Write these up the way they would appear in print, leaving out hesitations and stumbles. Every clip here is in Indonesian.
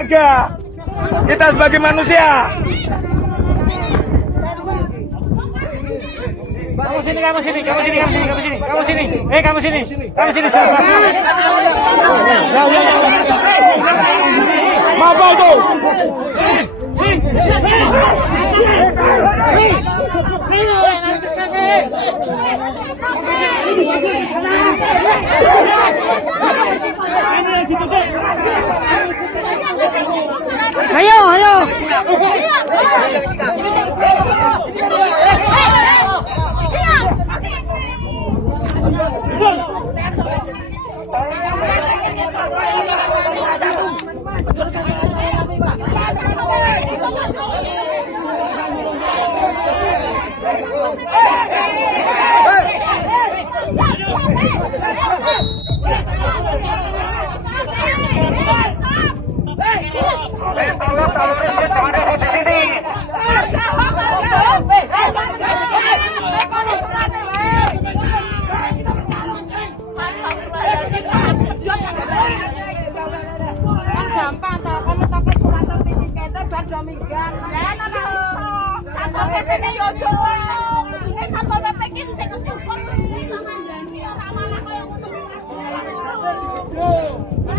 warga, kita sebagai manusia. Kamu sini. Kamu sini. Apa itu? Ayo. Gampang toh, kamu takut surat sertifikat bar do minggat. Ya ana iso. Satu PP ne yo ojo ngono. Kudune satu PP ki sing support sama janji ora malah koyo ngono.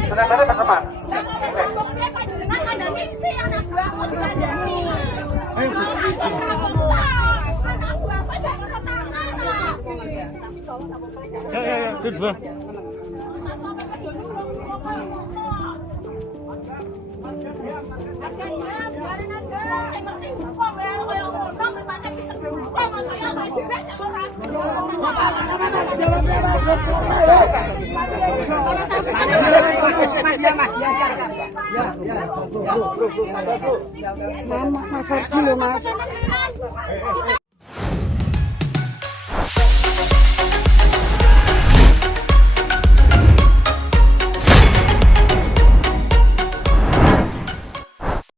Sudah teman. Kemudian panjenengan kandhani si anak buahmu dikandhani. Anak buahmu jangan ketangan. Ya, duduk. Mama, Mas Ardi loh, Mas.